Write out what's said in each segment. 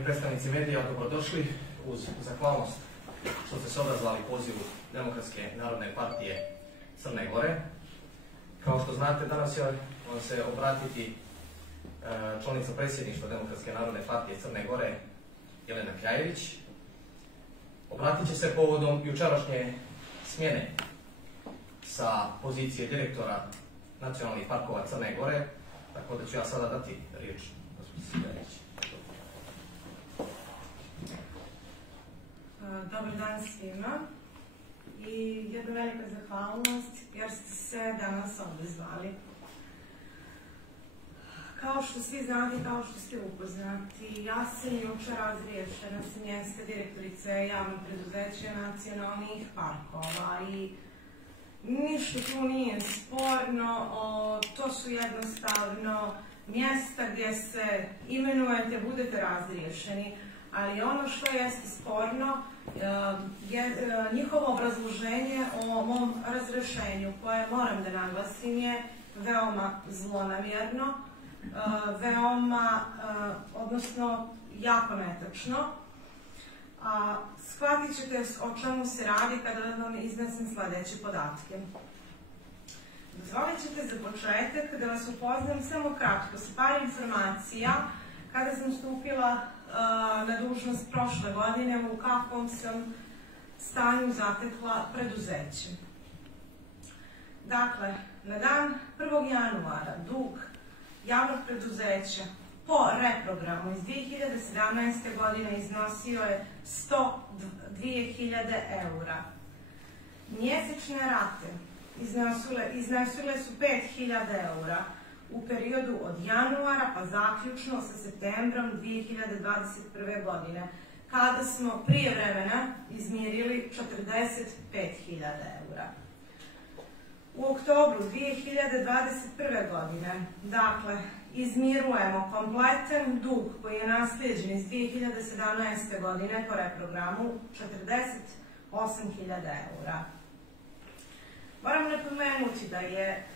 Uvaženi predstavnici medija, dobrodošli. Uz zahvalnost što ste se odazvali pozivu Demokratske narodne partije Crne Gore. Kao što znate, danas će vam se obratiti članica predsjedništva Demokratske narodne partije Crne Gore, Jelena Kljajević. Obratit će se povodom jučerašnje smjene sa pozicije direktora Nacionalnih parkova Crne Gore, tako da ću ja sada dati riječ. Dobar dan svima i jedna velika zahvalnost jer ste se danas odazvali. Kao što svi znate, kao što ste upoznati, ja sam jučer razriješena sa mjesta direktorice javnog preduzeća Nacionalnih parkova i ništa tu nije sporno, to su jednostavno mjesta gdje se imenujete, budete razriješeni, ali ono što jeste sporno je njihovo obrazloženje o mom razrješenju, koje moram da naglasim je veoma zlonamjerno, odnosno jako netačno. Shvatit ćete o čemu se radi kada vam iznesem sljedeće podatke. Dozvolit ćete za početak da vas upoznam samo kratko s par informacija kada sam stupila na dužnost prošle godine, u kakvom sam stanju zatekla preduzeće. Dakle, na dan 1. januara dug javnog preduzeća po reprogramu iz 2017. godine iznosio je 102.000 eura. Mjesečne rate iznosile su 5.000 eura u periodu od januara pa zaključno sa septembrom 2021. godine, kada smo prije vremena izmirili 45.000 eura. U oktobru 2021. godine, dakle, izmirujemo kompletan dug koji je naslijeđen iz 2017. godine po reprogramu 48.000 eura. Moram napomenuti da je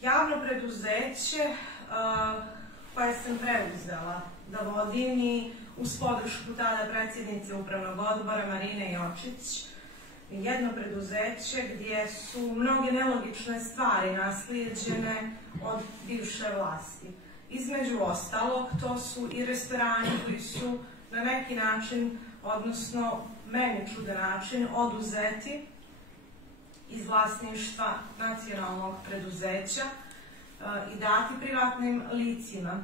javno preduzeće koje sam preuzela da vodim i uz podršku tada predsjednice upravnog odbora Marine Jočić, jedno preduzeće gdje su mnoge nelogične stvari naslijeđene od bivše vlasti. Između ostalog, to su i restorani koji su na neki način, odnosno meni čudan način, oduzeti iz vlasništva nacionalnog preduzeća i dati privatnim licima.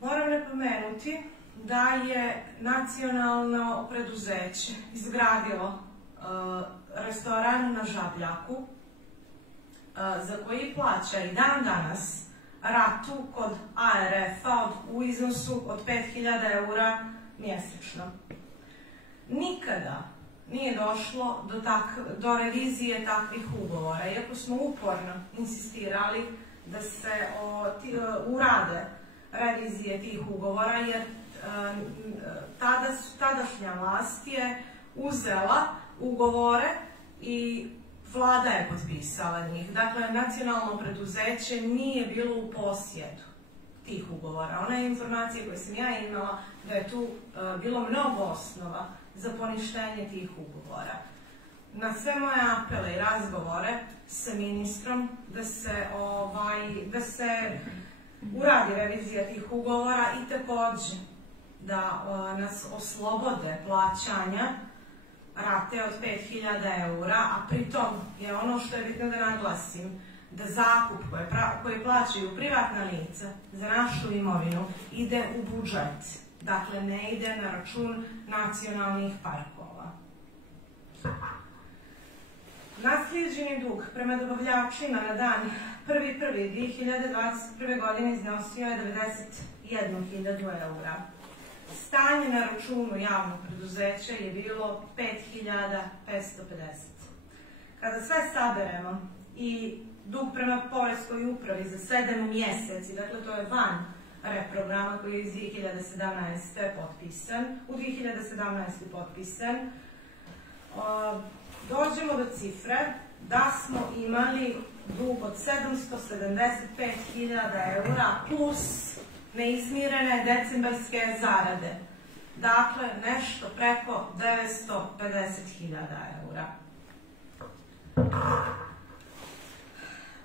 Moram napomenuti da je nacionalno preduzeće izgradilo restoran na Žabljaku za koji plaća i dan danas ratu kod ARF-a u iznosu od 5.000 eura mjesečno. Nikada nije došlo do revizije takvih ugovora, iako smo uporno insistirali da se urade revizije tih ugovora, jer tadašnja vlast je uzela ugovore i vlada je potpisala njih. Dakle, nacionalno preduzeće nije bilo u posjedu tih ugovora. One informacije koje sam ja imala da je tu bilo mnogo osnova za poništenje tih ugovora. Na sve moje apele i razgovore sa ministrom da se uradi revizija tih ugovora i također da nas oslobode plaćanja rate od 5.000 eura, a pritom je ono što je bitno da naglasim, da zakup koji plaćaju privatna lica za našu imovinu ide u budžet. Dakle, ne ide na račun nacionalnih parkova. Naslijeđeni dug prema dobavljačima na dan 1.1.2021. godine iznosio je 91.000 eura. Stanje na računu javnog preduzeća je bilo 5.550. Kada sve saberemo i dug prema poreskoj upravi za 7 mjeseci, dakle to je van reprograma koji je iz 2017. potpisan, u 2017. potpisan, dođemo do cifre da smo imali dug od 775.000 eura plus neizmirene decembarske zarade. Dakle, nešto preko 950.000 eura.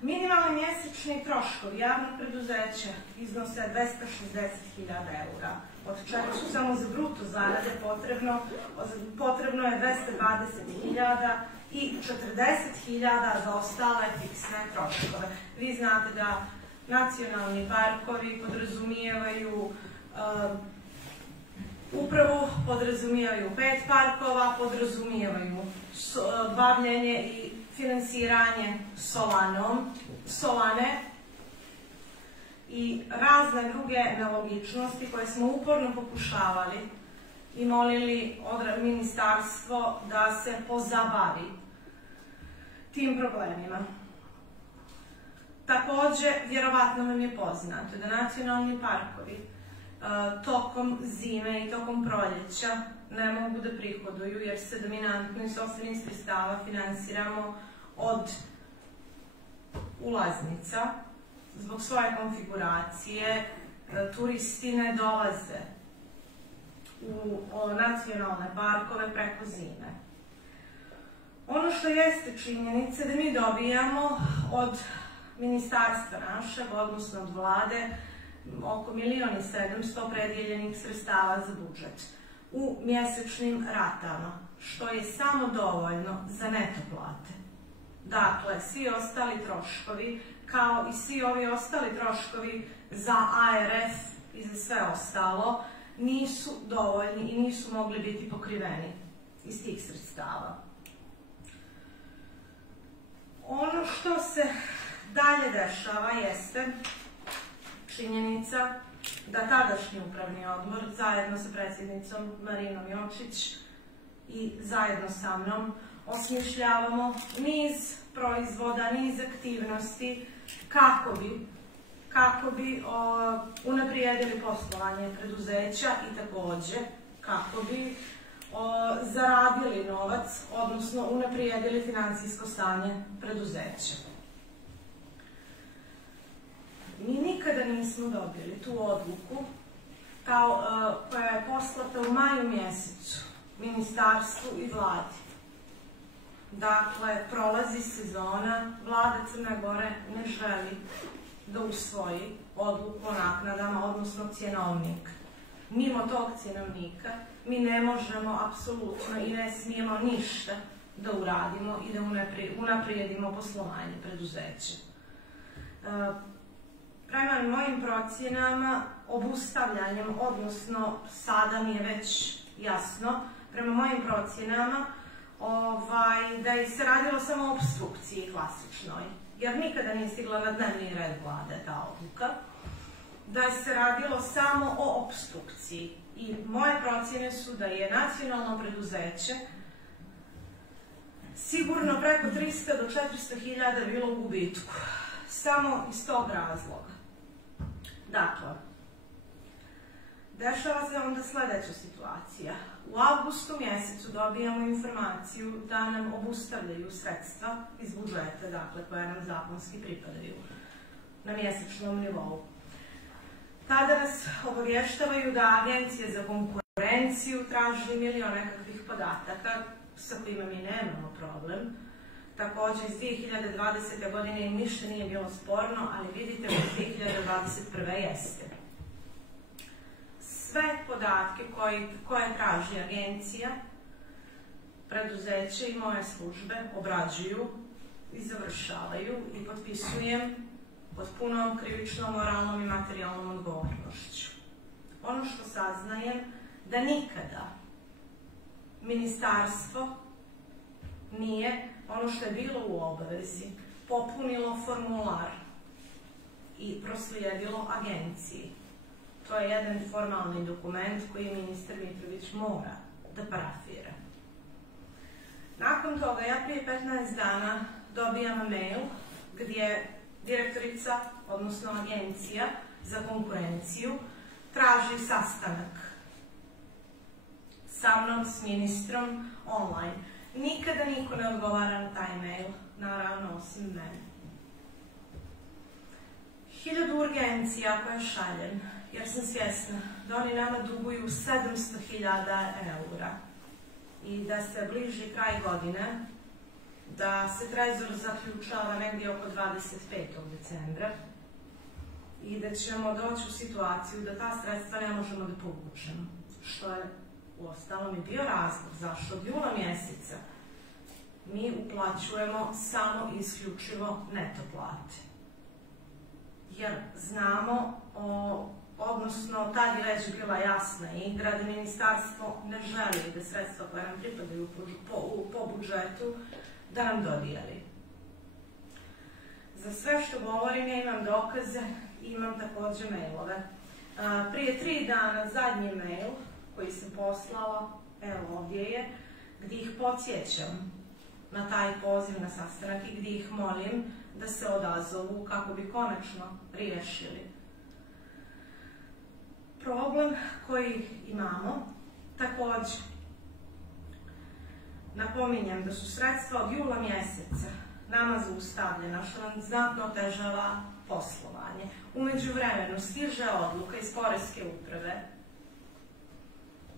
Minimalni mjesečni troškovi javnog preduzeća iznose 260.000 eura, od čega su samo za bruto zarade potrebno je 220.000 i 40.000 za ostale fiksne troškove. Vi znate da nacionalni parkovi podrazumijevaju upravo podrazumijevaju 5 parkova, podrazumijevaju bavljenje i finansiranje solane i razne druge nelogičnosti koje smo uporno pokušavali i molili ministarstvo da se pozabavi tim problemima. Također, vjerovatno vam je poznato da nacionalni parkovi tokom zime i tokom proljeća ne mogu da prihoduju jer se dominantno iz sopstvenih sredstava finansiramo od ulaznica. Zbog svoje konfiguracije turisti ne dolaze u nacionalne parkove preko zime. Ono što jeste činjenica da mi dobijamo od ministarstva našeg, odnosno od vlade, oko 1.700.000 predijeljenih sredstava za budžet u mjesečnim ratama, što je samo dovoljno za neto plate. Dakle, svi ostali troškovi, kao i svi ovi ostali troškovi za ARF i za sve ostalo, nisu dovoljni i nisu mogli biti pokriveni iz tih sredstava. Ono što se dalje dešava jeste činjenica da tadašnji upravni odbor zajedno sa predsjednicom Marinom Jočić i zajedno sa mnom osmišljavamo niz proizvoda, niz aktivnosti kako bi unaprijedili poslovanje preduzeća i također kako bi zaradili novac, odnosno unaprijedili financijsko stanje preduzeća. Mi nikada nismo dobili tu odluku koja je poslata u maju mjesecu ministarstvu i vladi. Dakle, prolazi sezona, vlada Crne Gore ne želi da usvoji odluku o naknadama, odnosno cjenovnik. Mimo tog cjenovnika mi ne možemo apsolutno i ne smijemo ništa da uradimo i da unaprijedimo poslovanje preduzeća. Prema mojim procjenama, obustavljanjem, odnosno sada mi je već jasno, prema mojim procjenama da je se radilo samo o opstrukciji klasičnoj, jer nikada nije stigla na dnevni red vlade ta odluka, da je se radilo samo o opstrukciji. I moje procjene su da je nacionalno preduzeće sigurno preko 300 do 400.000 bilo u gubitku. Samo iz tog razloga. Dakle, dešava se onda sljedeća situacija. U avgustu mjesecu dobijamo informaciju da nam obustavljaju sredstva iz budžeta, dakle, koja nam zakonski pripadaju na mjesečnom nivou. Tada nas obavještavaju da Agencija za konkurenciju traži milion nekakvih podataka sa kojima mi nemamo problem. Također, iz 2020. godine im ništa nije bilo sporno, ali vidite, u 2021. jeste. Sve podatke koje traži agencija, preduzeće i moje službe obrađuju i završavaju i potpisujem pod punom krivičnom, moralnom i materijalnom odgovornošću. Ono što saznajem, da nikada ministarstvo nije, ono što je bilo u obavezi, popunilo formular i proslijedilo agenciji. To je jedan formalni dokument koji ministar Mitrović mora da parafira. Nakon toga, ja prije 15 dana dobijam mail gdje direktorica, odnosno agencija za konkurenciju, traži sastanak sa mnom, s ministrom, online. Nikada niko ne odgovara na taj mail, naravno osim mene. 1000 urgencija koje šaljem jer sam svjesna da oni nama duguju 700.000 eura i da se bliži kraj godine, da se trezor zaključava negdje oko 25. decembra i da ćemo doći u situaciju da ta sredstva ne možemo da povučemo, što je uostalom i bio razlog zašto od jula mjeseca mi uplaćujemo samo i isključivo neto plate. Jer znamo, odnosno tad je već bila jasna igra da ministarstvo ne želi da sredstva koja nam pripadaju po budžetu da nam dodijeli. Za sve što govorim ja imam dokaze, imam također mailove. Prije 3 dana zadnji mail koji sam poslala, evo ovdje je, gdje ih podsjećam na taj poziv na sastanak i gdje ih molim da se odazovu kako bi konačno riješili problem koji imamo. Također, napominjem da su sredstva od jula mjeseca nama zaustavljena, što nam znatno otežava poslovanje. U međuvremenu stiže odluka iz Poreske uprave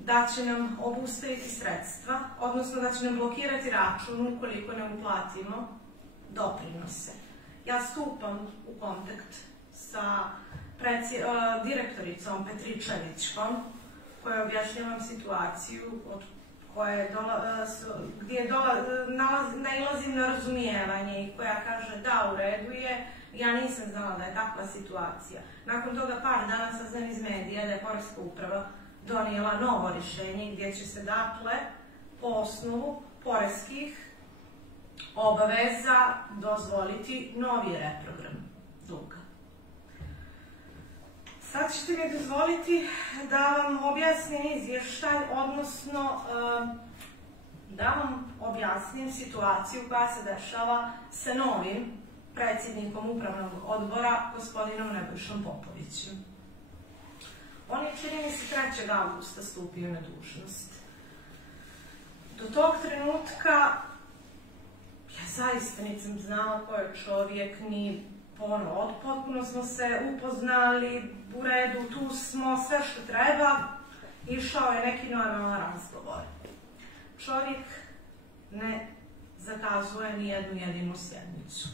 da će nam obustaviti sredstva, odnosno da će nam blokirati račun ukoliko ne uplatimo doprinose. Ja stupam u kontakt sa direktoricom Petričevićkom, koja objašnjavam situaciju gdje nailazim na razumijevanje i koja kaže da, u redu je, ja nisam znala da je takva situacija. Nakon toga par dana saznam iz medija da je Poreska uprava donijela novo rješenje gdje će se dakle po osnovu poreskih obaveza dozvoliti novi reprogram duga. Sad ćete mi dozvoliti da vam objasnim izvještaj, odnosno da vam objasnim situaciju koja se dešava sa novim predsjednikom upravnog odbora, gospodinom Nebojšom Popovićem. On je, čini mi se, 3. augusta stupio na dužnost. Do tog trenutka ja zaista nisam znala ko je čovjek, ni potpuno smo se upoznali, u redu, tu smo, sve što treba, išao je neki normalan razgovor. Čovjek ne zakazuje ni jednu jedinu sjednicu.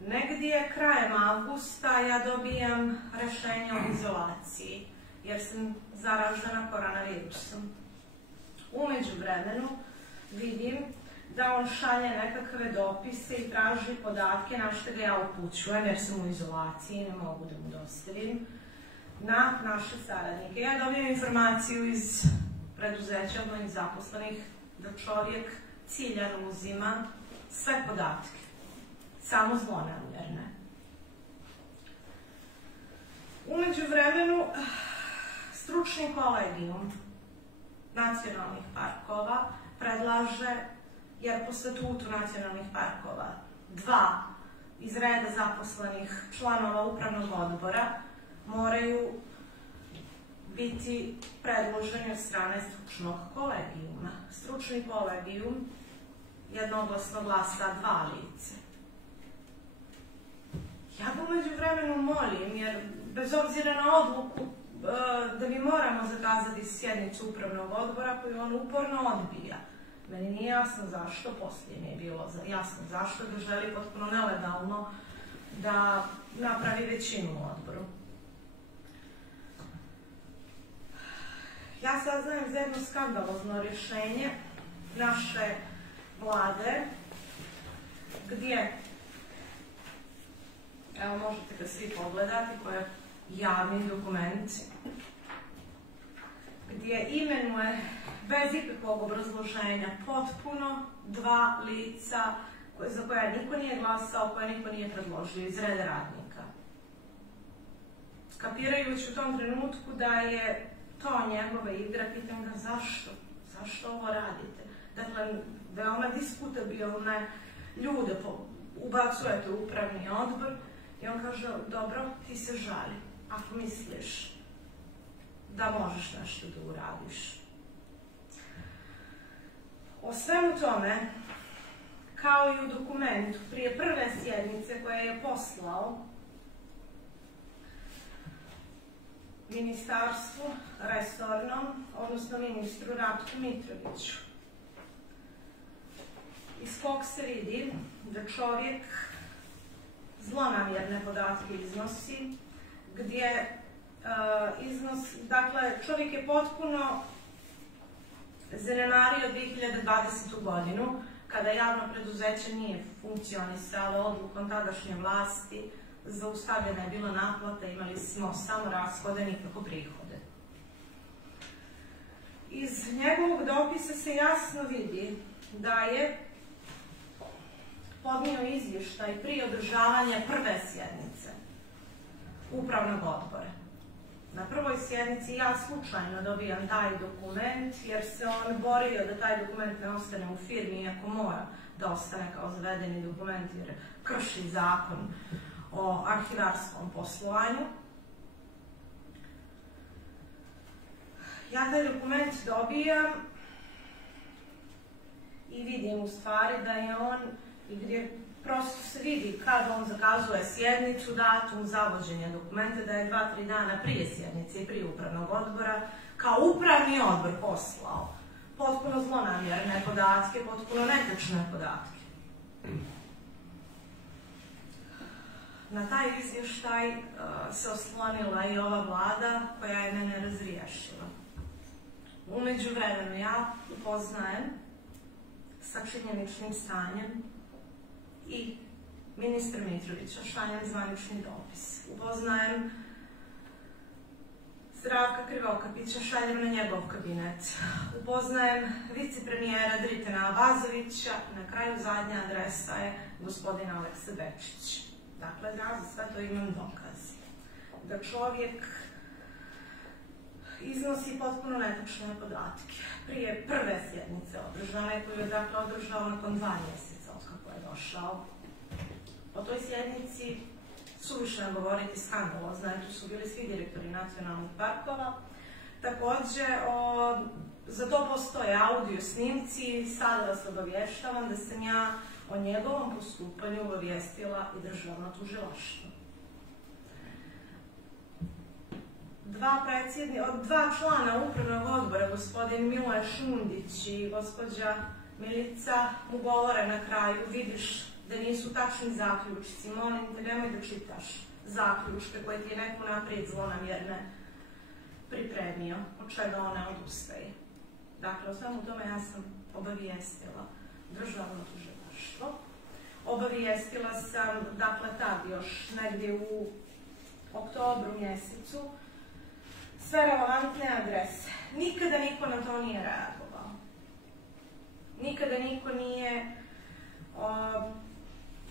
Negdje krajem avgusta ja dobijam rješenje o izolaciji, jer sam zaražena koronavirusom. U međuvremenu vidim da on šalje nekakve dopise i traži podatke na što ga ja upućujem, jer sam u izolaciji i ne mogu da mu dostavim, na naše saradnike. Ja dobijem informaciju iz preduzeća od mojih zaposlenih da čovjek ciljano uzima sve podatke, samo zlonamjerne. U međuvremenu, stručni kolegijum nacionalnih parkova predlaže, jer po statutu nacionalnih parkova 2 iz reda zaposlenih članova upravnog odbora moraju biti predloženi od strane stručnog kolegijuma. Stručni kolegijum jednoglasno glasa 2 lice. Ja ga umeđu vremenu molim, jer bez obzira na odluku da mi moramo zakazati sjednicu upravnog odbora koju on uporno odbija. Meni nije jasno zašto, poslije mi je bilo jasno zašto, da želi potpuno nelegalno da napravi većinu u odboru. Ja saznajem za jedno skandalozno rješenje naše vlade, gdje, evo možete ga svi pogledati, koji je javni dokument, gdje imenuje bez ikakvog obrazloženja potpuno 2 lica za koja niko nije glasao, koje niko nije predložio iz reda radnika. Skapirajući u tom trenutku da je to njegova igra, pitam ga zašto? Zašto ovo radite? Dakle, veoma diskutabilne ljude ubacujete u upravni odbor i on kaže, dobro, ti se žali, ako misliš da možeš nešto da uradiš. O svemu tome, kao i u dokumentu prije prve sjednice koje je poslao, ministarstvu, resornom, odnosno ministru Ratku Mitroviću, iz kog se vidi da čovjek zlonamjerne podatke iznosi, gdje dakle, čovjek je potpuno zanemario 2020. godinu, kada javno preduzeće nije funkcionisalo odlukom tadašnje vlasti, zaustavljena je bila naplata, imali smo samo rashode, nikako prihode. Iz njegovog dopisa se jasno vidi da je podnio izvještaj prije održavanja prve sjednice upravnog odbora. Na prvoj sjednici ja slučajno dobijam taj dokument, jer se on borio da taj dokument ne ostane u firmi, iako mora da ostane kao zavedeni dokument, jer krši zakon o arhivarskom poslovanju. Ja taj dokument dobijam i vidim u stvari da je on, gdje prosto se vidi kad on zakazuje sjednicu, datum zavođenja dokumenta, da je 2-3 dana prije sjednice i prije upravnog odbora kao upravni odbor poslao potpuno zlonamjerne podatke, potpuno netočne podatke. Na taj izvještaj se oslonila i ova vlada koja je mene razriješila. U međuvremenu ja upoznajem sa činjeničnim stanjem i ministra Mitrovića, šaljem zvanični dopis. Upoznajem Zdravka Krivokapića, šaljem na njegov kabinet. Upoznajem vicepremijera Dritana Abazovića, na kraju zadnja adresa je gospodin Aleksa Bečić. Dakle, ja za sve to imam dokaz. Da čovjek iznosi potpuno netočne podatke. Prije prve sjednice održane, koju je dakle održao nakon 2 mjeseca od kako je došao. O toj sjednici suvišno govoriti skandalozno, tu su bili svi direktori nacionalnih parkova. Također, za to postoje audio snimci, sada vas obavještavam da sam ja o njegovom postupanju obavijestila i državno tužilaštvo. Dva člana upravnog odbora, gospodin Miloje Šundić i gospođa Milica, mu govore na kraju, vidiš da nisu tačni zaključci, molim te, nemoj da čitaš zaključke koje ti je neko naprijed zlonamjerne pripremio, od čega ona odustaje. Dakle, o svemu tome ja sam obavijestila državno tužilaštvo. Obavijestila sam, dakle, tad još negdje u oktobru mjesecu, sve relevantne adrese. Nikada niko na to nije reagovao. Nikada niko nije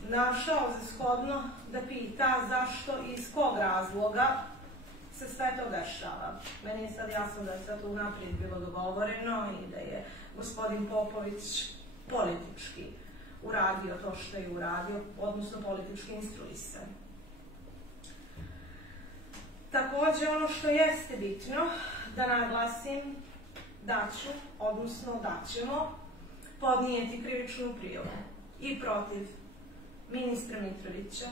našao za shodno da pita zašto i iz kog razloga se sve to dešava. Meni je sad jasno da je sve to unaprijed bilo dogovoreno i da je gospodin Popović politički uradio to što je uradio, odnosno politički instruisan. Također, ono što jeste bitno da naglasim da ću, odnosno da ćemo podnijeti krivičnu prijavu i protiv ministra Mitrovića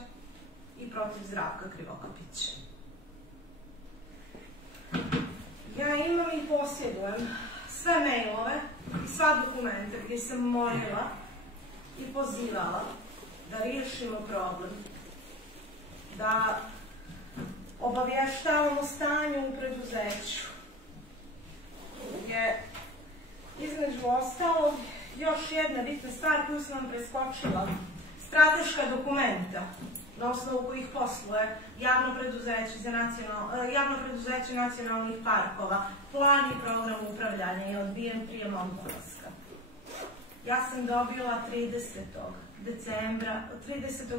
i protiv Zdravka Krivokapića. Ja imam i posjedujem sve mailove i sva dokumenta gdje sam molila i pozivala da riješimo problem, da obavještavamo stanju u preduzeću, je između ostalog još jedna bitna stvar koju sam vam preskočila, strateška dokumenta na osnovu kojih posluje javno preduzeće nacionalnih parkova, plan i program upravljanja je odbijen prije mog dolaska. Ja sam dobila 30.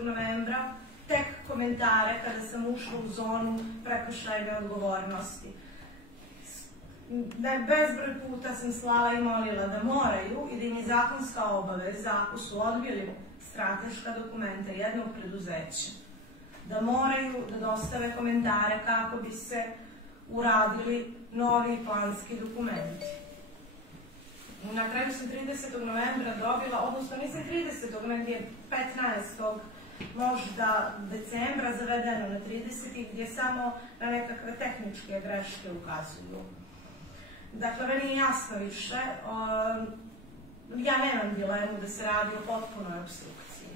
novembra tek komentare kada sam ušla u zonu prekršajne odgovornosti. Bezbroj puta sam slala i molila da moraju i da im je zakonska obaveza, ako su odbili strateška dokumenta jednog preduzeća, da moraju da dostave komentare kako bi se uradili novi planski dokumenti. Na kraju sam 30. novembra dobila, odnosno nisam 30. nego je 15. možda decembra zavedeno na 30. gdje samo na nekakve tehničke greške ukazuju. Dakle, meni je jasno više, ja nemam dilemu da se radi o potpunoj opstrukciji.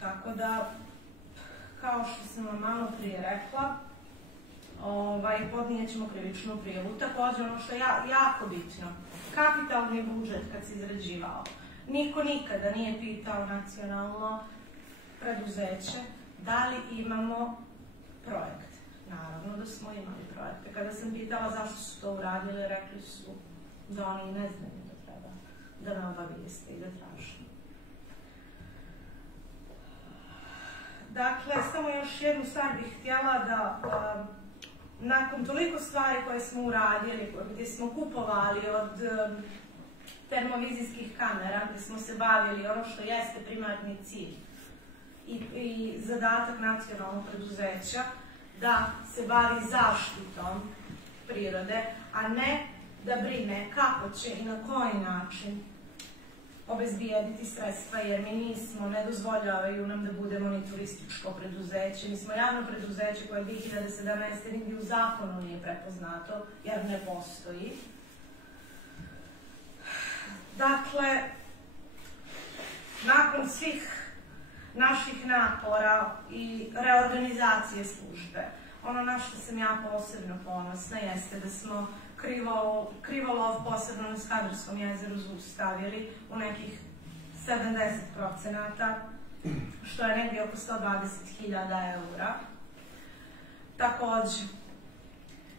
Tako da, kao što sam vam malo prije rekla, podnijet ćemo krivičnu prijavu. Također, ono što je jako bitno, kapitalni budžet kad se izrađivao, niko nikada nije pitao nacionalno preduzeće da li imamo projekt. Naravno da smo imali projekte. Kada sam pitala zašto su to uradili, rekli su da oni ne znaju da treba da me obavijeste i da traže. Dakle, samo još jednu stvar bih htjela da nakon toliko stvari koje smo uradili, gdje smo kupovali od termovizijskih kamera, gdje smo se bavili ono što jeste primarni cilj i zadatak nacionalnog preduzeća, da se bavi zaštitom prirode, a ne da brine kako će i na koji način obezbijediti sredstva, jer mi nismo, ne dozvoljavaju nam da budemo ni turističko preduzeće. Mi smo javno preduzeće koje 2017. nigdje u zakonu nije prepoznato, jer ne postoji. Dakle, nakon svih naših napora i reorganizacije službe, ono na što sam ja posebno ponosna jeste da smo krivolov posebno na Skadarskom jezeru zaustavili u nekih 70%, što je negdje oko 120.000 eura. Također,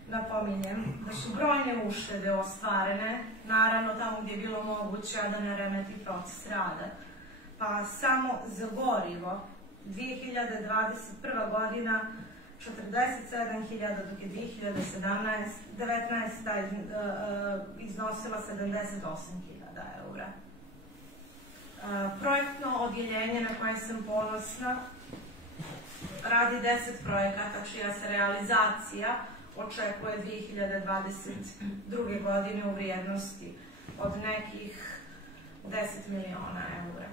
napominjem da su brojne uštede ostvarene, naravno tamo gdje je bilo moguće da ne remeti proces rada. Pa samo za gorivo 2021. godina 47.000, dok je 2019. iznosila 78.000 eura. Projektno odjeljenje na koje sam ponosna radi 10 projekata čija se realizacija očekuje 2022. godine u vrijednosti od nekih 10 miliona eura.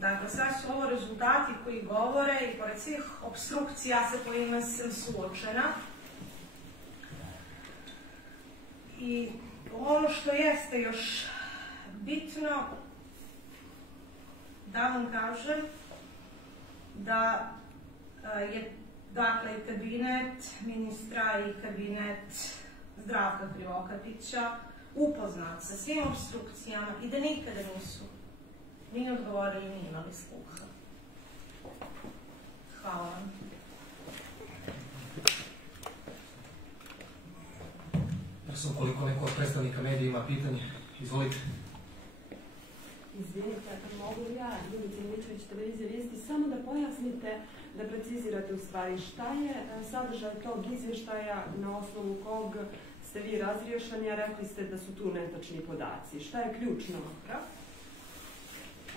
Dakle, sve su ovo rezultati koji govore i pored svih opstrukcija sa kojima sam suočena. I ono što jeste još bitno da vam kažem da je dakle i kabinet ministra i kabinet Zdravka Krivokatića upoznat sa svim opstrukcijama i da nikada nisu ni odgovorili, ni imali sluha. Hvala vam. Ja sam koliko neko od predstavnika medija ima pitanje. Izvolite. Izvinite, mogu li ja, Ljubica Miličević, televizija Vijesti, samo da pojasnite, da precizirate u stvari šta je sadržaj tog izvještaja na osnovu kog ste vi razriješeni, a rekli ste da su tu netačni podaci. Šta je ključno?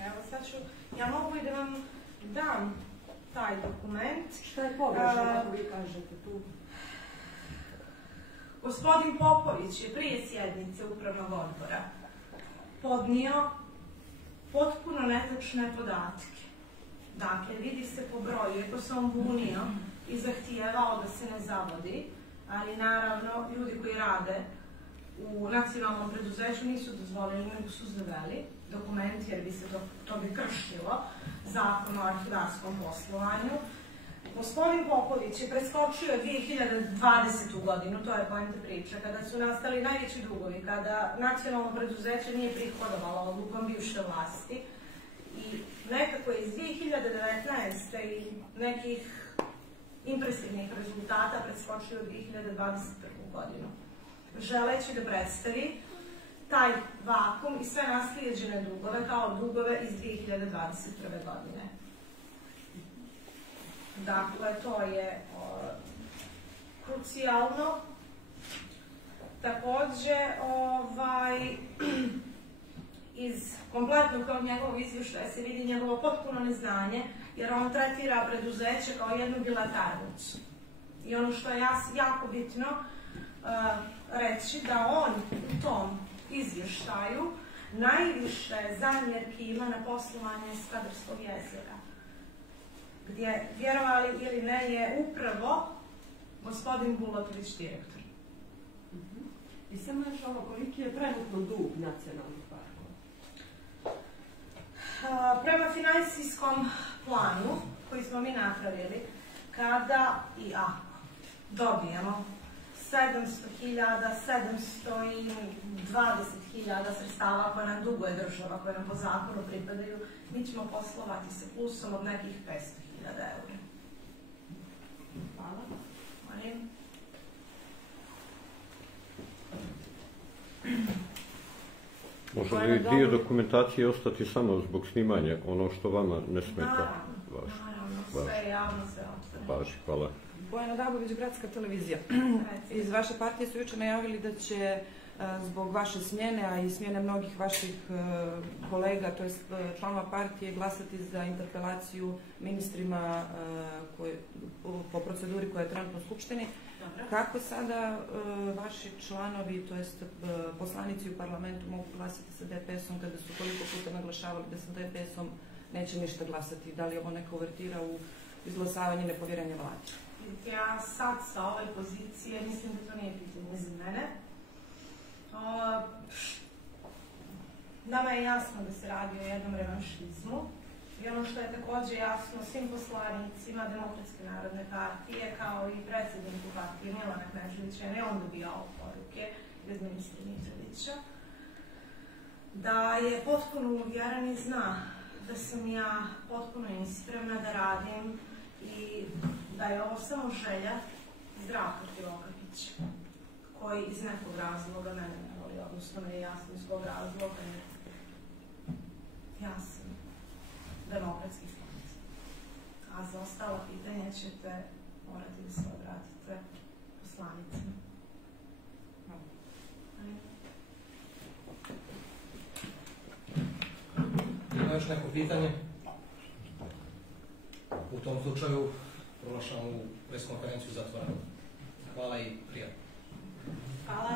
Evo sad ću, ja mogu i da vam dam taj dokument. Šta je pogrešno, kako vi kažete tu? Gospodin Popović je prije sjednice upravnog odbora podnio potpuno netačne podatke. Dakle, vidi se po broju, iako se on bunio i zahtijevao da se ne zavodi, ali naravno ljudi koji rade u nacionalnom preduzeću nisu dozvolili, nego su zaveli dokument, jer bi se to bi kršilo Zakon o arhivarskom poslovanju. Gospodin Popović je preskočio 2020. godinu, to je poenta priče, kada su nastali najveći dugovi, kada nacionalno preduzeće nije prihodovalo odlukom bivše vlasti i nekako iz 2019. i nekih impresivnih rezultata preskočio 2021. godinu. Želeći da predstavi taj vakum i sve naslijeđene dugove kao dugove iz 2021. godine. Dakle, to je krucijalno. Također, iz kompletnog tog njegovog izvještaja se vidi njegovo potpuno neznanje, jer on tretira preduzeće kao jednu bilateralnicu. I ono što je jako bitno reći, da on u tom izvještaju najviše zamjerki ima na poslovanje Skadarskog jezera, gdje, vjerovali ili ne, je upravo gospodin Bulatović direktor. I samo još ovo, koliki je trenutno dug nacionalnih parkova? Prema finansijskom planu koji smo mi napravili, kada i ako dobijemo 700.000, 720.000 sredstava koje nam duguje država, koje nam po zakonu pripadaju, mi ćemo poslovati sa plusom od nekih 500.000 eura. Hvala. Molim. Može li dio dokumentacije ostati samo zbog snimanja, ono što vama ne smeta? Naravno, sve je javno, sve ostane. Važi, hvala. Bojana Dabović, Gradska televizija. Iz vaše partije su jučer najavili da će zbog vaše smjene, a i smjene mnogih vaših kolega, to jest članova partije, glasati za interpelaciju ministrima po proceduri koja je trenutno u Skupštini. Kako sada vaši članovi, to jest poslanici u parlamentu mogu glasati sa DPS-om kada su koliko puta naglašavali da sa DPS-om neće ništa glasati? Da li je ovo neka uvertira u izglasavanje nepovjerenja vladi? Ja sad sa ove pozicije mislim da to nije pitanje za mene. Nama je jasno da se radi o jednom revanšizmu i ono što je također jasno svim poslanicima Demokratske narodne partije kao i predsjedniku partije Milana Kneževića, jer je on dobijao poruke od ministra Mitrovića, da je potpuno uvjeren i zna da sam ja potpuno ispremna da radim i da je ovo samo želja Zdravka Krivokapića, koji iz nekog razloga mene ne voli, odnosno ne je jasno iz kog razloga, jer ja sam demokratski članica. A za ostalo pitanje ćete morati da se obratite poslanicima. Ima još neko pitanje? U tom slučaju proglašavam ovu preskonferenciju zatvorenu. Hvala i prijatno. Hvala.